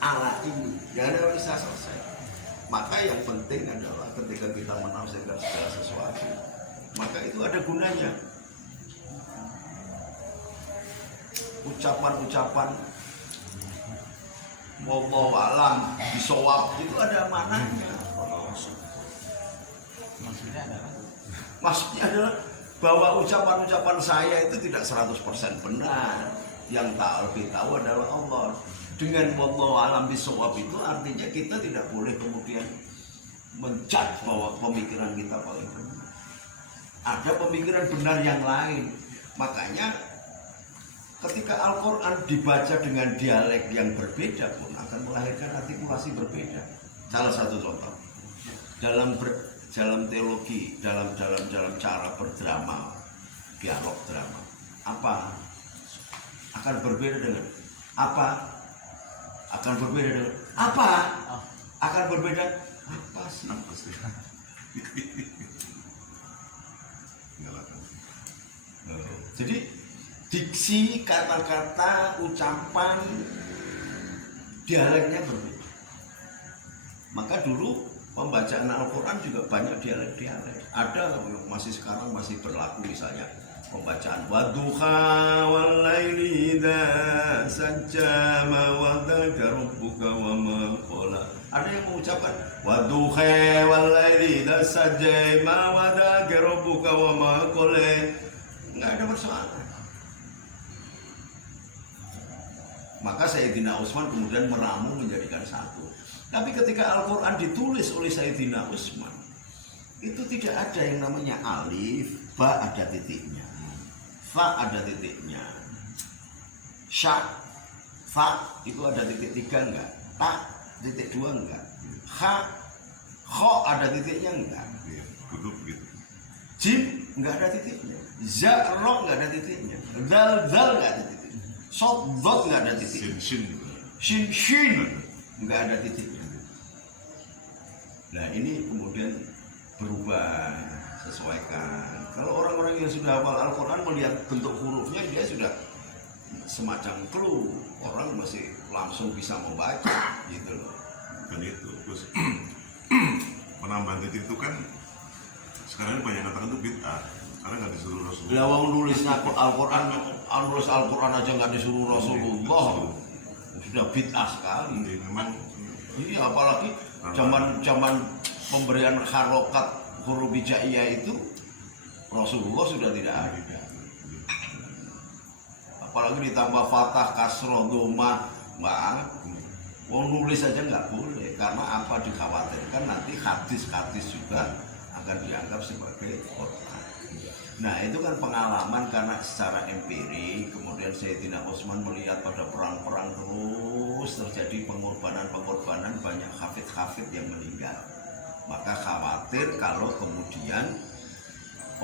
ala ini, ya ada bisa selesai. Maka yang penting adalah ketika kita menafsirkan segala sesuatu, maka itu ada gunanya. Ucapan-ucapan wallahu alam bisawab itu ada maknanya. Maksudnya adalah bahwa ucapan-ucapan saya itu tidak 100% benar. Yang tak lebih tahu adalah Allah. Dengan wallahu alam bisawab itu artinya kita tidak boleh kemudian menjudge bahwa pemikiran kita paling benar. Ada pemikiran benar yang lain. Makanya ketika Al-Quran dibaca dengan dialek yang berbeda pun akan melahirkan artikulasi berbeda. Salah satu contoh dalam teologi, dalam cara berdrama, dialog drama, apa akan berbeda dengan apa? Akan berbeda dengan apa? Akan berbeda apa sih? Jadi diksi, kata-kata, ucapan, dialeknya berbeda. Maka dulu pembacaan Al-Quran juga banyak dialek-dialek. Ada masih sekarang masih berlaku, misalnya pembacaan wadduha wal laili idza sajja ma wadaka rabbuka wa ma qala. Ada yang mengucapkan wadduha wal laili idza sajja ma wadaka rabbuka wa ma qala. Enggak ada masalah. Maka Sayyidina Utsman kemudian meramu menjadikan satu. Tapi ketika Al-Quran ditulis oleh Sayyidina Utsman, itu tidak ada yang namanya alif, ba ada titiknya, fa ada titiknya, sya, fa itu ada titik 3 enggak, ta titik 2 enggak, kho ada titiknya enggak, jim enggak ada titiknya, za, ro enggak ada titiknya, dal enggak ada titiknya. Sod, dot nggak ada titik. Shin nggak ada titiknya. Nah ini kemudian berubah, sesuaikan. Kalau orang-orang yang sudah hafal Al-Quran melihat bentuk hurufnya, dia sudah semacam clue. Orang masih langsung bisa membaca, gitu loh. Kan itu. Terus penambahan titik itu kan sekarang banyak katakan itu bid'ah. Karena nggak disuruh Rasulullah. Lah wong nulisnya Al-Quran, nulis Al-Quran aja nggak disuruh Rasulullah, sudah bid'ah sekali. Memang. Iya, apalagi zaman pemberian harokat huruf hijaiyah itu Rasulullah sudah tidak ada. Apalagi ditambah fathah, kasroh, dhamma, nggak. Wong nulis aja nggak boleh, karena apa? Dikhawatirkan nanti hadis-hadis juga akan dianggap sebagai Quran. Nah itu kan pengalaman karena secara empirik. Kemudian Sayyidina Utsman melihat pada perang-perang terus terjadi pengorbanan, banyak hafid-hafid yang meninggal. Maka khawatir kalau kemudian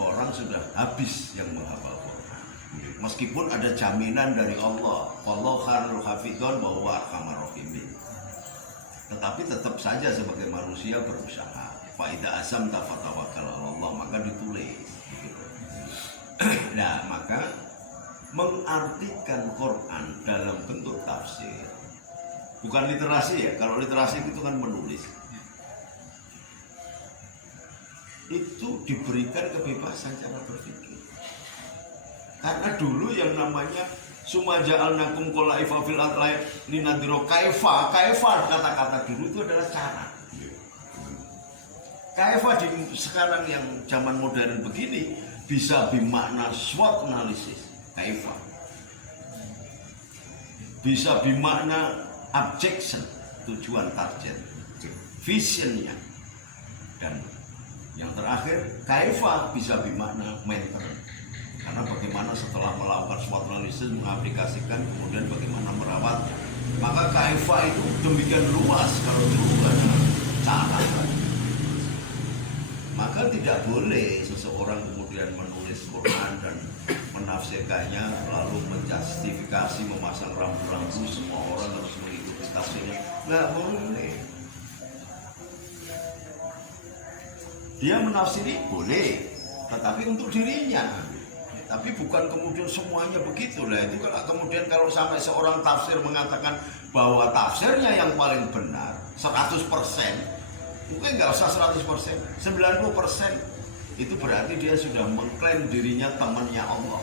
orang sudah habis yang menghafal Quran. Meskipun ada jaminan dari Allah, wallahu khairul hafidhon wa huwa arhamar rahimin. Tetapi tetap saja sebagai manusia berusaha. Fa idza azamta fatawakkal 'ala Allah, maka ditulis. Nah, maka mengartikan Quran dalam bentuk tafsir, bukan literasi ya. Kalau literasi itu kan menulis, itu diberikan kebebasan cara berpikir. Karena dulu yang namanya sumaja'alnakum qalaifa fil ardi linadiro kaifa kata-kata dulu itu adalah cara. Kaifa di sekarang yang zaman modern begini bisa bermakna SWOT analisis, kaifa. Bisa bermakna objection, tujuan target, visionnya. Dan yang terakhir, kaifa bisa bermakna mentor. Karena bagaimana setelah melakukan SWOT analisis mengaplikasikan, kemudian bagaimana merawatnya. Maka kaifa itu demikian luas kalau dulu ada cara. Maka tidak boleh seseorang kemudian menulis Quran dan menafsirkannya lalu menjustifikasi, memasang rambu-rambu semua orang harus mengikuti tafsirnya. Nggak boleh. Dia menafsiri boleh, tetapi untuk dirinya. tapi bukan kemudian semuanya begitu lah. Itu kemudian kalau sampai seorang tafsir mengatakan bahwa tafsirnya yang paling benar 100%, mungkin nggak usah 100%, 90%, itu berarti dia sudah mengklaim dirinya temannya Allah,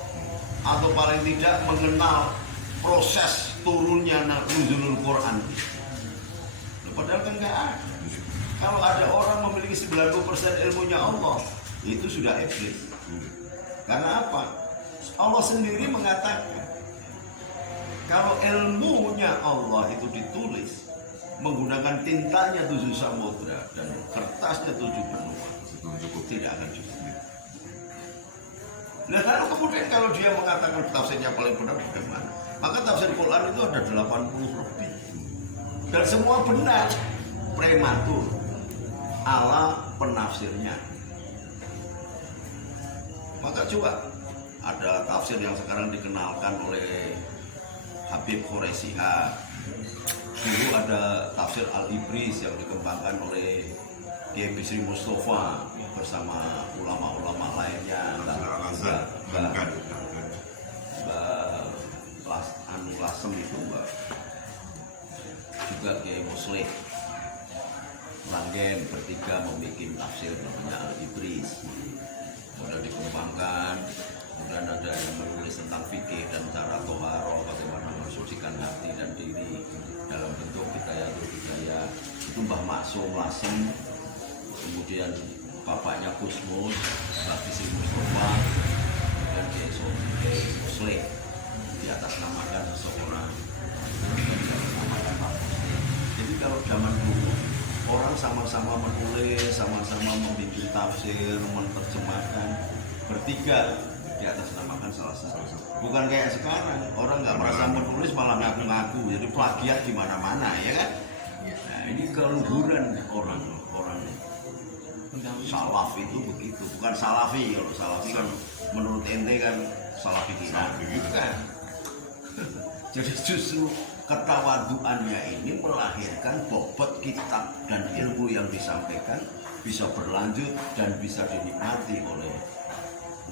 atau paling tidak mengenal proses turunnya nuzulul Quran. Padahal kan nggak ada. Kalau ada orang memiliki 90% ilmunya Allah, itu sudah iblis. Karena apa? Allah sendiri mengatakan kalau ilmunya Allah itu ditulis menggunakan tintanya 7 samudra dan kertasnya 7 benua, tidak akan cukup. Nah, lalu kemudian kalau dia mengatakan tafsirnya paling benar bagaimana? Maka tafsir Quran itu ada 80 lebih. Dan semua benar, prematur ala penafsirnya. Maka coba ada tafsir yang sekarang dikenalkan oleh Habib Quraisyiha. Dulu ada tafsir Al-Ibris yang dikembangkan oleh Kiai Bisri Mustafa bersama ulama-ulama lainnya. Mbak Anu Lasem itu, Mbak, juga Kiai Muslim Langgen, bertiga membuat tafsir namanya Al-Ibris. Kemudian dikembangkan, kemudian ada yang menulis tentang fikih dan cara toharo, bagaimana mensucikan hati dan diri dalam bentuk hidayah. Itu Mbah Maksum Lasem, kemudian bapaknya Gusmus, Mbah Bisri Mustafa, dan Kiai Muslim di atas namakan seseorang. Jadi kalau zaman dulu orang sama-sama menulis, sama-sama membuat tafsir, menerjemahkan, bertiga di atas namakan salah satu. Bukan kayak sekarang, orang nggak merasa menulis malah ngaku-ngaku, jadi plagiat di mana-mana, ya kan? Nah, ini keluhuran orang salaf itu begitu, bukan salafi. Kalau salafi kan menurut ente kan salafi tidak, bukan. Jadi justru ketawaduannya ini melahirkan bobot kitab dan ilmu yang disampaikan bisa berlanjut dan bisa dinikmati oleh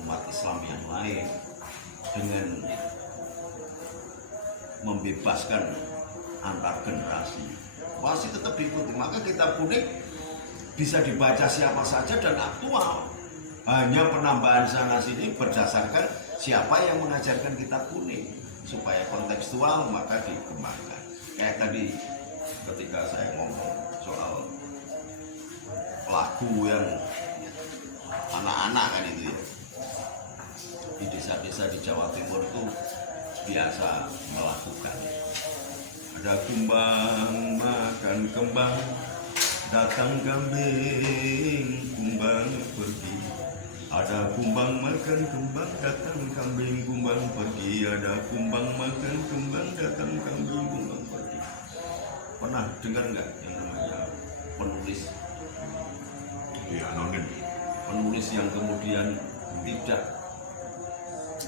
umat Islam yang lain dengan membebaskan antar generasi. Masih tetap diikuti. Maka kitab kuning bisa dibaca siapa saja dan aktual. Hanya penambahan sana sini berdasarkan siapa yang mengajarkan kitab kuning. Supaya kontekstual maka dikembangkan. Kayak tadi ketika saya ngomong soal lagu yang anak-anak kan itu ya, di desa-desa di Jawa Timur itu biasa melakukan. Ada kumbang makan kembang, datang kambing, kumbang pergi. Ada kumbang makan kembang, datang kambing, kumbang pergi. Ada kumbang makan kembang, datang kambing, kumbang pergi. Pernah dengar nggak yang namanya penulis? Iya, anonim. Penulis yang kemudian tidak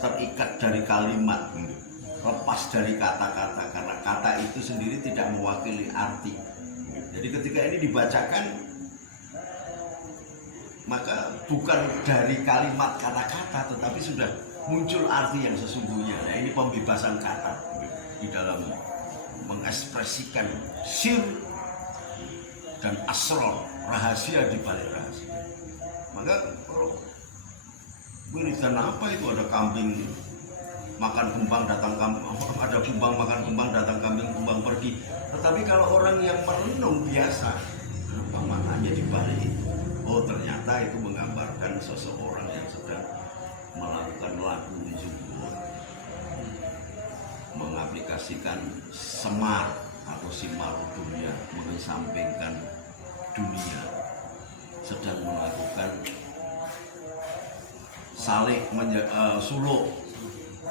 terikat dari kalimat, lepas dari kata-kata, karena kata itu sendiri tidak mewakili arti. Jadi ketika ini dibacakan, maka bukan dari kalimat kata-kata, tetapi sudah muncul arti yang sesungguhnya. Nah, ini pembebasan kata di dalam mengekspresikan sir dan asrar, rahasia di balik rahasia. Maka kalau wiridan apa itu, ada kambing makan kembang datang kambing, ada kumbang makan kembang datang kambing, kumbang pergi. Tetapi kalau orang yang merenung biasa, apa maknanya di balik itu? Oh, ternyata itu menggambarkan seseorang yang sedang melakukan lagu zuhud, mengaplikasikan semar atau simar dunia, mengesampingkan dunia, sedang melakukan salik suluk,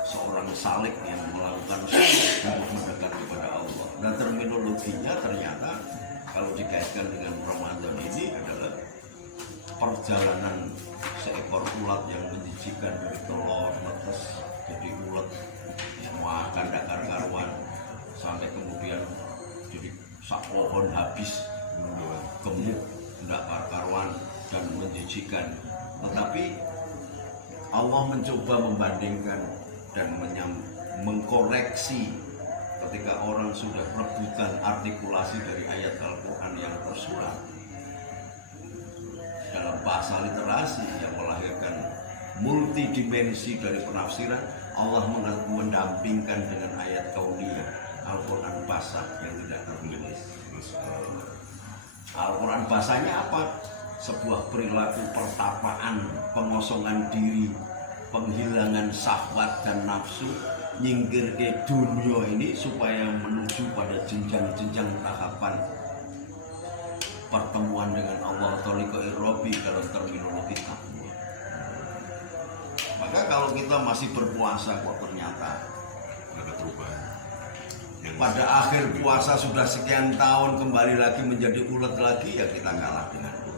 seorang salik yang melakukan suluk untuk mendekat kepada Allah. Dan terminologinya ternyata kalau dikaitkan dengan Ramadan ini adalah perjalanan seekor ulat yang menjijikan dari telur netes jadi ulat yang makan dakar karuan sampai kemudian jadi sak pohon habis gemuk dakar karuan dan menjijikan. Tetapi Allah mencoba membandingkan dan mengkoreksi ketika orang sudah rebutan artikulasi dari ayat Al-Quran yang tersurat dalam bahasa literasi yang melahirkan multidimensi dari penafsiran. Allah mendampingkan dengan ayat kauniyah Al-Quran basah yang tidak tertulis. Al-Quran basahnya apa? Sebuah perilaku pertapaan, pengosongan diri, penghilangan syahwat dan nafsu, nyingkir ke dunia ini supaya menuju pada jenjang-jenjang tahapan pertemuan dengan Allah atau liqa'i Rabbi dalam terminologi takwa. Maka kalau kita masih berpuasa kok ternyata ada perubahan. Pada akhir puasa sudah sekian tahun kembali lagi menjadi ulet lagi, ya kita kalah dengan ulet.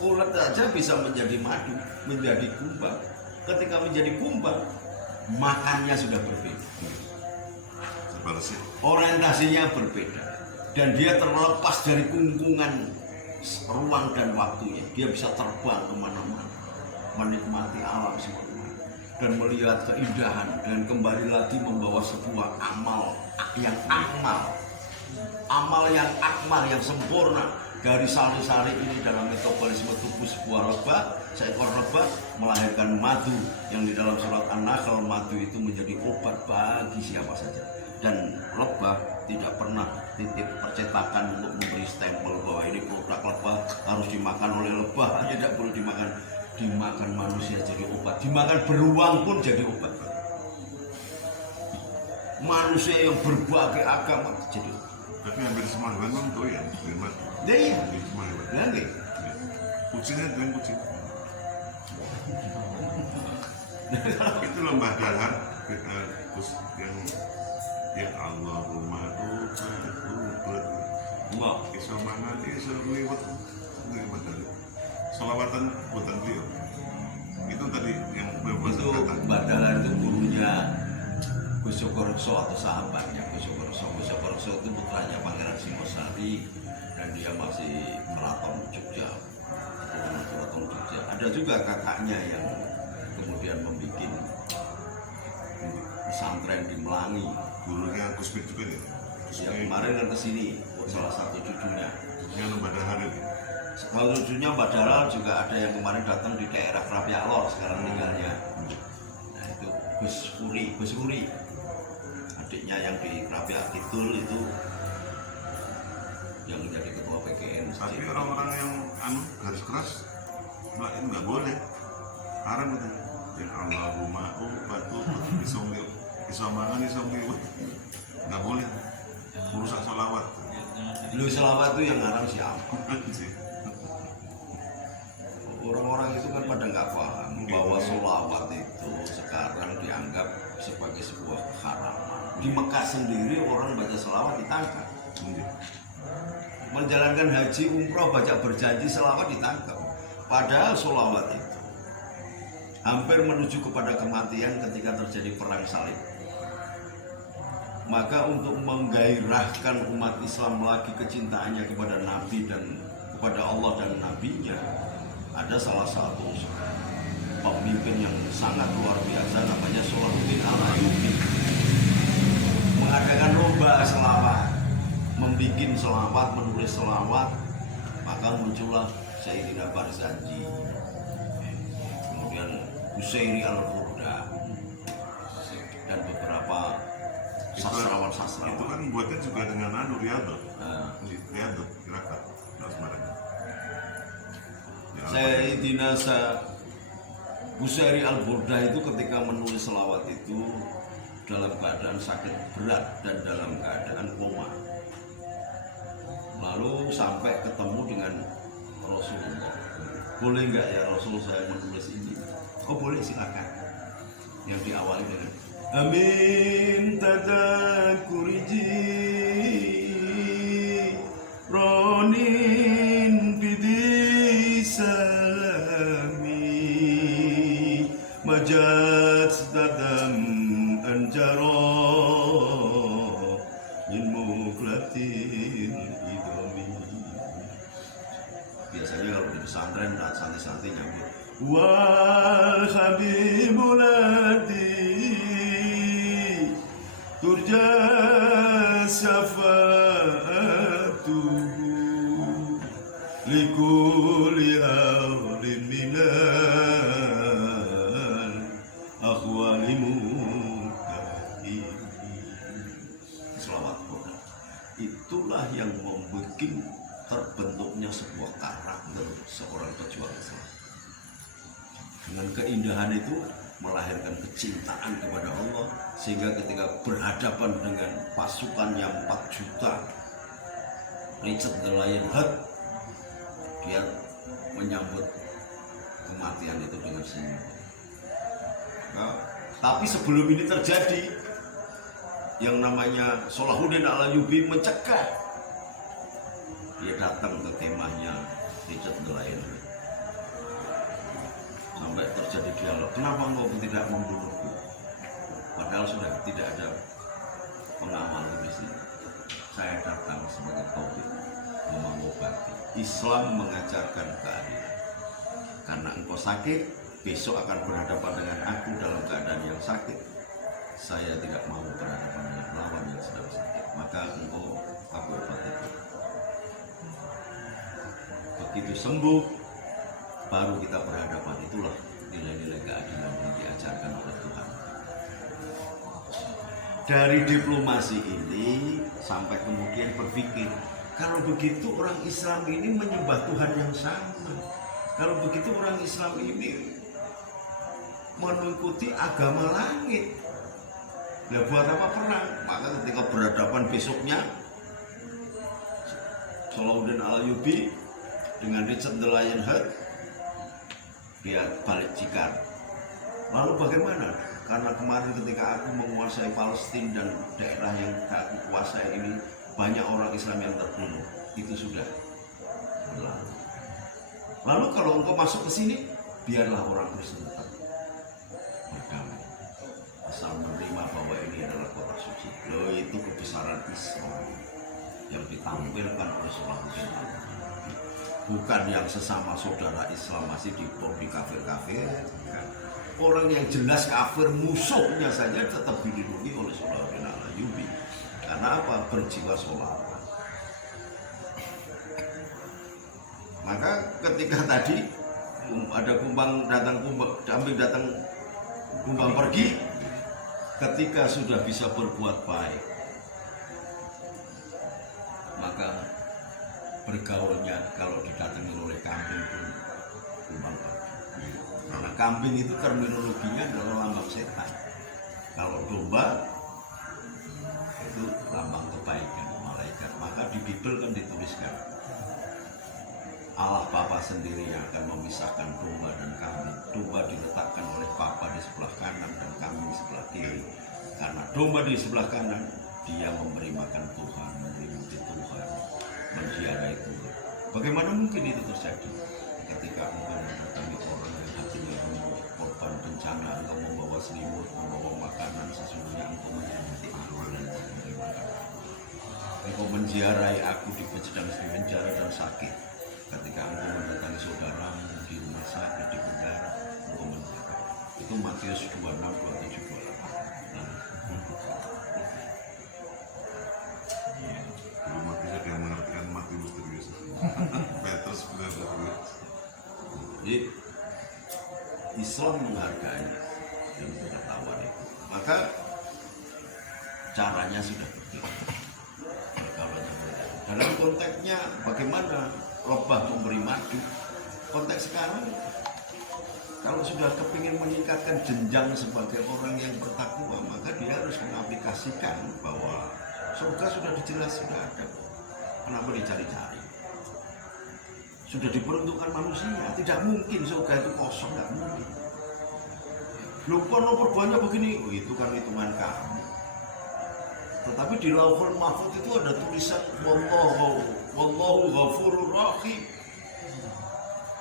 Ulet aja bisa menjadi madu, menjadi kumbang. Ketika menjadi kumbang, makannya sudah berbeda. Orientasinya berbeda. Dan dia terlepas dari kungkungan ruang dan waktunya. Dia bisa terbang kemana-mana, menikmati alam semua dan melihat keindahan, dan kembali lagi membawa sebuah amal yang akmal yang sempurna dari sari-sari ini dalam metabolisme tubuh sebuah lebah. Seekor lebah melahirkan madu yang di dalam surat An-Nahl, madu itu menjadi obat bagi siapa saja, dan lebah tidak pernah titip percetakan untuk memberi stempel bahwa ini produk lebah harus dimakan oleh lebah, tidak boleh dimakan manusia jadi obat, dimakan beruang pun jadi obat. Manusia yang berbagai agama jadi obat. Tapi hampir semua hewan kan tuh ya, hewan. Ya iya. Semua hewan. Nanti. Kucingnya dengan kucing. Itu lembah dahar terus yang ya Allahumma tuh iso mangan iso liwat dari selawatan buatan beliau itu tadi yang itu Badala itu gurunya Gus Soekarno atau sahabatnya Gus Soekarno itu putranya Pangeran Singosari, dan dia masih meraton Jogja. Ada juga kakaknya yang kemudian membuat pesantren di Melangi. Gurunya Gus Mit juga ya. Ya, kemarin kan kesini salah satu cucunya. Yang Mbak Dahar itu. Kalau cucunya Mbak Daral juga ada yang kemarin datang di daerah Krapiak Lor, sekarang tinggalnya. Nah itu Gus Uri, adiknya yang di Krapiak Kidul itu yang menjadi ketua PKN. Tapi orang-orang yang garis keras, mbak ini nggak boleh, haram itu. Yang Allahumma batu iso mangan nggak boleh, merusak salawat. Lu selawat itu yang ngarang siapa? Orang-orang itu kan pada nggak paham bahwa sholawat itu sekarang dianggap sebagai sebuah keharaman. Di Mekah sendiri orang baca sholawat ditangkap. Menjalankan haji umroh baca berjanji sholawat ditangkap. Padahal sholawat itu hampir menuju kepada kematian ketika terjadi perang salib. Maka untuk menggairahkan umat Islam lagi kecintaannya kepada Nabi dan kepada Allah dan Nabinya, ada salah satu pemimpin yang sangat luar biasa namanya Salahuddin Al-Ayyubi, mengadakan lomba selawat, membikin selawat, menulis selawat. Maka muncullah Sayyidina Barzanji, kemudian Busairi Al-Burda, dan beberapa sastrawan-sastrawan. Itu kan buatnya juga dengan Riyadhah. Riyadhah, Tirakat, Semarang. Sayyidina Busairi Al-Burda itu ketika menulis selawat itu dalam keadaan sakit berat dan dalam keadaan koma. Lalu sampai ketemu dengan Rasulullah. Boleh nggak ya Rasul saya menulis ini? Oh boleh, silakan. Yang diawali dengan Amin tadakuriji Ronin bidi salami Majat dadam anjaro Min muklatin idomi. Biasanya kalau di pesantren santri-santri nyambut wal habibul ladzi turja syafa'atuhu likulli awlin minal akhwali mukahi. Selawat Quran itulah yang membuat terbentuknya sebuah karakter seorang pejuang Islam. Dengan keindahan itu melahirkan kecintaan kepada Allah, sehingga ketika berhadapan dengan pasukannya 4 juta Richard the Lionheart, dia menyambut kematian itu dengan senyum. Nah, tapi sebelum ini terjadi, yang namanya Salahuddin Al-Ayyubi mencegah. Dia datang ke kemahnya Richard the Lionheart. Sampai terjadi dialog, kenapa engkau tidak membunuhku? Padahal sudah tidak ada pengamal di sini. Saya datang sebagai tabib mengobati. Islam mengajarkan keadilan. Karena engkau sakit, besok akan berhadapan dengan aku dalam keadaan yang sakit. Saya tidak mau berhadapan dengan lawan yang sedang sakit. Maka engkau aku obati. Begitu sembuh, baru kita berhadapan. Itulah nilai-nilai keadilan yang diajarkan oleh Tuhan. Dari diplomasi ini sampai kemudian berpikir, kalau begitu orang Islam ini menyembah Tuhan yang sama. Kalau begitu orang Islam ini mengikuti agama langit. Ya buat apa perang? Maka ketika berhadapan besoknya, Salahuddin Al-Ayyubi dengan Richard the Lionheart, dia balik jikar. Lalu bagaimana? Karena kemarin ketika aku menguasai Palestina dan daerah yang aku kuasai ini, banyak orang Islam yang terbunuh. Itu sudah berlalu. Lalu kalau engkau masuk ke sini, biarlah orang Kristen tetap berdamai. Asal menerima bahwa ini adalah kota suci. Loh, itu kebesaran Islam yang ditampilkan oleh Salahuddin Al-Ayyubi. Bukan yang sesama saudara Islam masih di kafir-kafir. Orang yang jelas kafir, musuhnya saja tetap dilindungi oleh Salahuddin Al-Ayyubi. Karena apa? Berjiwa sholawat. Maka ketika tadi ada kumbang datang, kambing datang, kumbang pergi. Ketika sudah bisa berbuat baik, maka bergaulnya kalau didatangi oleh kambing pun kumbang pergi. Karena kambing itu terminologinya adalah lambang setan. Kalau domba itu lambang kebaikan, malaikat. Maka di Bible kan dituliskan Allah Bapa sendiri yang akan memisahkan domba dan kambing. Domba diletakkan oleh Bapa di sebelah kanan dan kambing di sebelah kiri. Karena domba di sebelah kanan, dia memberi makan Tuhan, memberi muti Tuhan, menziarahi Tuhan. Bagaimana mungkin itu terjadi? Ketika engkau mendatangi orang yang hatinya remuk, korban bencana, engkau membawa selimut, membawa makanan, sesungguhnya engkau menyemati aku dan memberi makan. Engkau menziarahi aku di sedang penjara dan sakit. Ketika engkau mendatangi saudaramu di rumah sakit, di penjara, engkau menjaga. Itu Matius 26, 27, 28. Kalau mati saya mengartikan mati misterius. Petrus benar. Jadi Islam menghargai dan pengetahuan itu. Maka caranya sudah berbeda. Dalam konteksnya bagaimana Robah memberi madu. Konteks sekarang, kalau sudah kepingin meningkatkan jenjang sebagai orang yang bertakwa, maka dia harus mengaplikasikan bahwa surga sudah dijelas, sudah ada. Kenapa dicari-cari? Sudah diperuntukkan manusia. Tidak mungkin surga itu kosong, tidak mungkin. Lupa nomor banyak begini, oh, itu kan hitungan kamu. Tetapi di Lauhul Mahfuz itu ada tulisan Wallahu Ghafurur Rahim.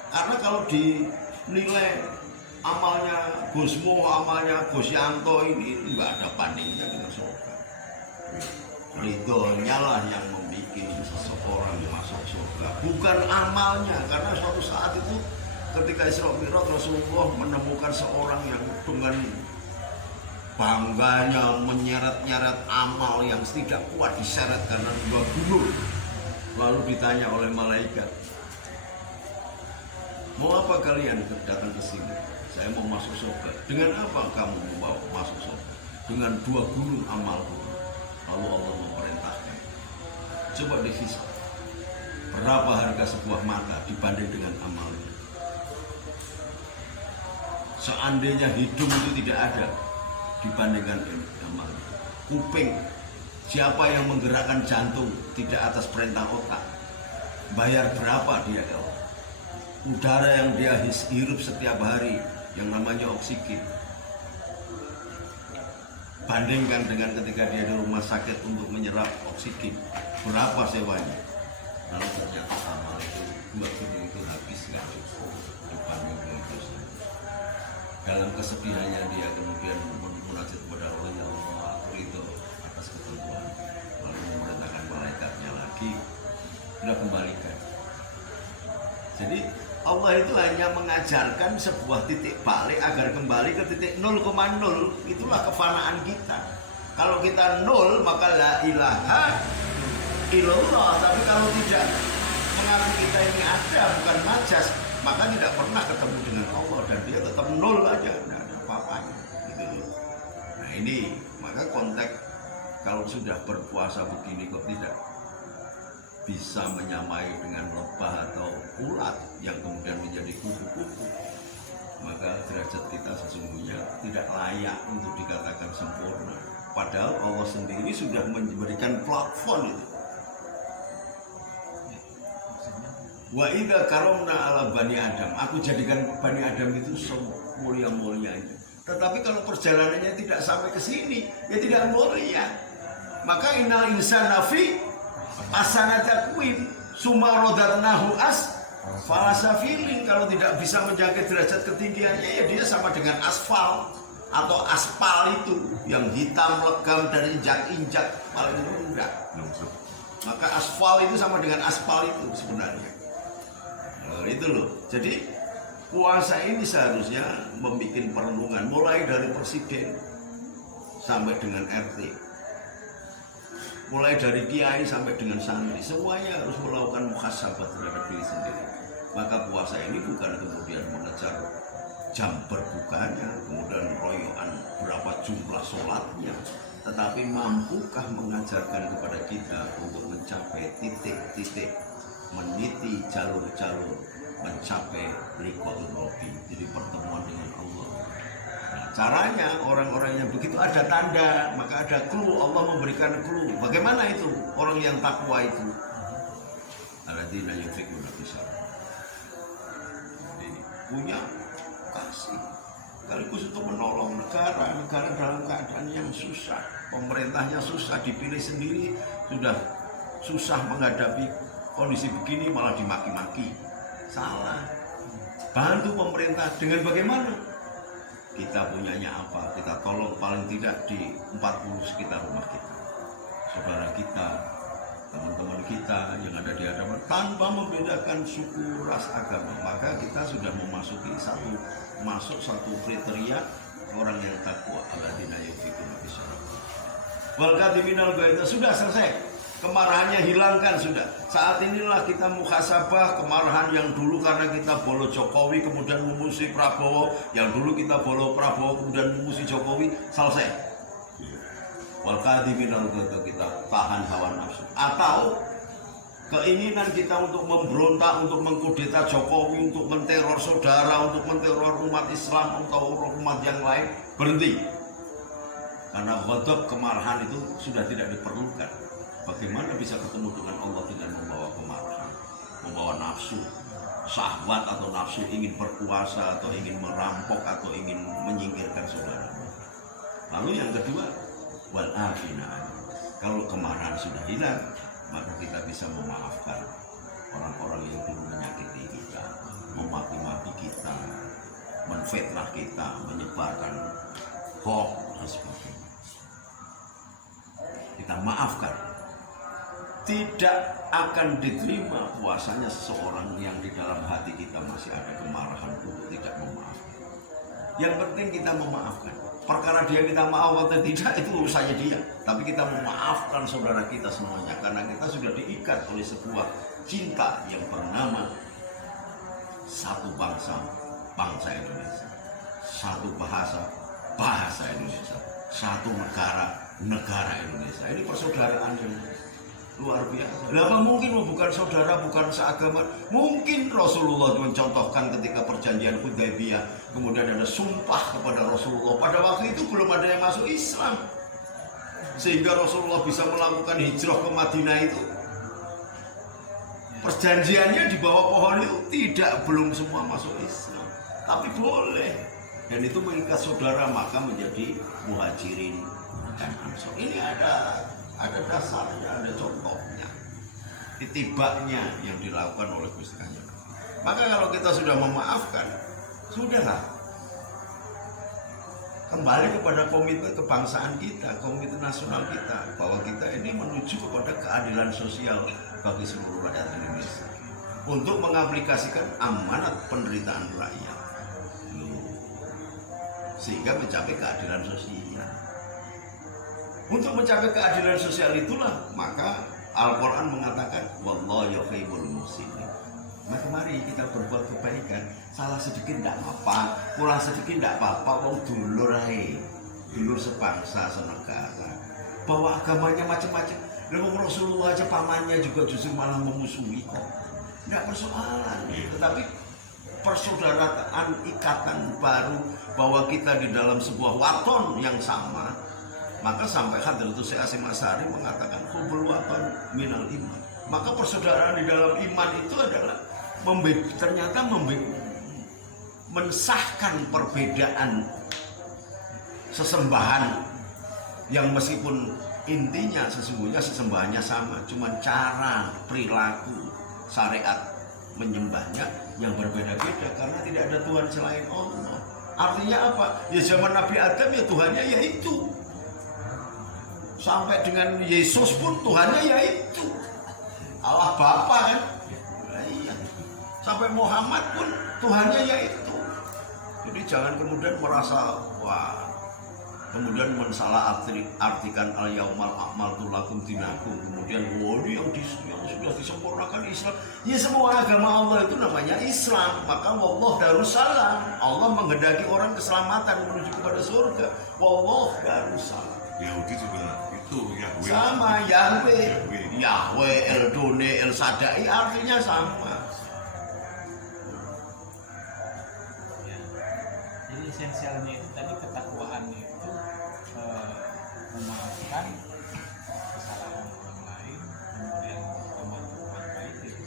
Karena kalau dinilai amalnya Gusmo, amalnya Gusyanto ini nggak ada bandingnya dengan surga. Ridhonya lah yang membuat seseorang masuk surga, bukan amalnya. Karena suatu saat itu ketika Isra Mi'raj Rasulullah menemukan seorang yang dengan bangganya menyeret-nyeret amal yang tidak kuat diseret karena 2 gunung. Lalu ditanya oleh malaikat, mau apa kalian datang ke sini? Saya mau masuk surga. Dengan apa kamu mau masuk surga? Dengan 2 gunung amalku. Lalu Allah memerintahkan, coba dihisab, berapa harga sebuah mata dibanding dengan amalnya? Seandainya hidung itu tidak ada dibandingkan amal. Kuping, siapa yang menggerakkan jantung tidak atas perintah otak, bayar berapa dia kalau? Udara yang dia hirup setiap hari yang namanya oksigen, bandingkan dengan ketika dia di rumah sakit untuk menyerap oksigen, berapa sewanya? Lalu ternyata amal itu 2 gunung itu habis nggak cukup dibanding dengan dosa. Dalam kesedihannya dia kemudian munajat kepada Allah, ya Allah, aku itu atas ketentuan. Lalu memerintahkan malaikatnya lagi, sudah kembalikan. Jadi Allah itu hanya mengajarkan sebuah titik balik agar kembali ke titik 0,0. Itulah kefanaan kita. Kalau kita 0 maka la ilaha illallah. Tapi kalau tidak mengaku kita ini ada, bukan majas, maka tidak pernah ketemu dengan Allah dan dia tetap 0 aja, tidak ada apa-apanya gitu. Nah ini, maka konteks kalau sudah berpuasa begini kok tidak bisa menyamai dengan lebah atau ulat yang kemudian menjadi kupu-kupu, maka derajat kita sesungguhnya tidak layak untuk dikatakan sempurna. Padahal Allah sendiri sudah memberikan plafon itu. Wa idza karamna ala bani Adam, aku jadikan bani Adam itu semulia-mulianya. Tetapi kalau perjalanannya tidak sampai ke sini, ya tidak mulia. Maka innal insana fi asanatakwim sumarodatnahu falasafilin. Kalau tidak bisa menjaga derajat ketinggiannya, ya dia sama dengan aspal atau aspal itu yang hitam legam dan injak-injak paling rendah. Maka aspal itu sama dengan aspal itu sebenarnya. Nah, itu loh. Jadi puasa ini seharusnya membuat perenungan mulai dari presiden sampai dengan RT, mulai dari kiai sampai dengan santri, semuanya harus melakukan muhasabah terhadap diri sendiri. Maka puasa ini bukan kemudian mengejar jam berbukanya, kemudian royoan berapa jumlah sholatnya, tetapi mampukah mengajarkan kepada kita untuk mencapai titik-titik, meniti jalur-jalur, mencapai liqa'ul Rabbi, jadi pertemuan dengan Allah. Nah, caranya orang-orang yang begitu ada tanda, maka ada clue, Allah memberikan clue. Bagaimana itu orang yang takwa itu? Alladzina yunfiquna fisabilillah. Jadi punya kasih, sekaligus untuk menolong negara dalam keadaan yang susah, pemerintahnya susah, dipilih sendiri sudah susah menghadapi kondisi begini malah dimaki-maki. Salah. Bantu pemerintah dengan bagaimana? Kita punyanya apa? Kita tolong paling tidak di 40 sekitar rumah kita, saudara kita, teman-teman kita yang ada di hadapan, tanpa membedakan suku, ras, agama. Maka kita sudah memasuki satu kriteria orang yang takwa. Alladzina yunfiquna fisabilillah. Wal kadhiminal ghaidha, sudah selesai. Kemarahannya hilangkan sudah. Saat inilah kita muhasabah kemarahan yang dulu karena kita bolo Jokowi kemudian memusuhi Prabowo, yang dulu kita bolo Prabowo kemudian memusuhi Jokowi, selesai. Wal kadhiminal ghaidha, kita tahan hawa nafsu atau keinginan kita untuk memberontak, untuk mengkudeta Jokowi, untuk menteror saudara, untuk menteror umat Islam atau umat yang lain, berhenti. Karena ghadab, kemarahan itu sudah tidak diperlukan. Bagaimana bisa ketemu dengan Allah dengan membawa kemarahan, membawa nafsu, syahwat atau nafsu ingin berkuasa atau ingin merampok atau ingin menyingkirkan saudara. Lalu yang kedua, wal afina. Kalau kemarahan sudah hilang, maka kita bisa memaafkan orang-orang yang dulu menyakiti kita, memaki-maki kita, menfitnah kita, menyebarkan hoax dan sebagainya. Kita maafkan. tidak akan diterima puasanya seseorang yang di dalam hati kita masih ada kemarahan untuk tidak memaafkan. Yang penting kita memaafkan. Perkara dia kita maaf atau tidak itu urusannya dia. Tapi kita memaafkan saudara kita semuanya karena kita sudah diikat oleh sebuah cinta yang bernama satu bangsa, bangsa Indonesia, satu bahasa, bahasa Indonesia, satu negara, negara Indonesia. Ini persaudaraan yang luar biasa. Lama mungkin bukan saudara, bukan seagama. Mungkin Rasulullah mencontohkan ketika perjanjian Hudaybiyah, kemudian ada sumpah kepada Rasulullah. Pada waktu itu belum ada yang masuk Islam, sehingga Rasulullah bisa melakukan hijrah ke Madinah itu. Perjanjiannya di bawah pohon itu belum semua masuk Islam, tapi boleh. Dan itu mengikat saudara, maka menjadi muhajirin dan ansor. Ini ada dasarnya, ada contohnya, titibaknya yang dilakukan oleh Gusti Kanjeng. Maka kalau kita sudah memaafkan, sudahlah, kembali kepada komitmen kebangsaan kita, komitmen nasional kita, bahwa kita ini menuju kepada keadilan sosial bagi seluruh rakyat Indonesia untuk mengaplikasikan amanat penderitaan rakyat sehingga mencapai keadilan sosial. Untuk mencapai keadilan sosial itulah maka Al-Quran mengatakan wallahu yuhibbul muhsinin. Maka mari kita berbuat kebaikan, salah sedikit tidak apa, kurang sedikit tidak apa-apa, wong dulur ae, dulur sebangsa senegara. Bahwa agamanya macam-macam. Lalu Rasulullah aja pamannya juga justru malah memusuhi kok. Tidak persoalan, tetapi persaudaraan, ikatan baru bahwa kita di dalam sebuah waton yang sama. Maka sampai Hadratus Syekh Hasyim Asy'ari mengatakan hubul waton minal iman. Maka persaudaraan di dalam iman itu adalah ternyata mensahkan perbedaan sesembahan yang meskipun intinya sesungguhnya sesembahannya sama, cuma cara perilaku syariat menyembahnya yang berbeda-beda karena tidak ada Tuhan selain Allah. Artinya apa? Ya zaman Nabi Adam ya Tuhannya yaitu. Sampai dengan Yesus pun Tuhannya yaitu Allah Bapa kan? Nah, iya. Sampai Muhammad pun Tuhannya yaitu. Jadi jangan kemudian merasa wah, kemudian mensalah artikan al-yaumal akmaltu lakum dinakum, kemudian ini yang sudah disempurnakan Islam. Ya semua agama Allah itu namanya Islam. Maka wallah darussalam, Allah menghendaki orang keselamatan menuju kepada surga. Wallah darussalam. Yahudi juga itu Yahweh. Sama Yahweh, Eldone, El Sadai artinya sama. Ya. Jadi esensialnya itu tadi ketakwaannya itu memaafkan kesalahan orang lain, kemudian berbuat baik itu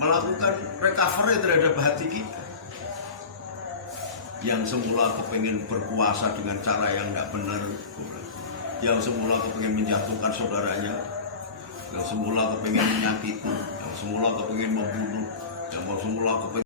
Melakukan recovery terhadap hati kita. Yang semula kepengen berkuasa dengan cara yang tidak benar, yang semula kepengen menjatuhkan saudaranya, yang semula kepengen menyakiti, yang semula kepengen membunuh, yang semula kepengen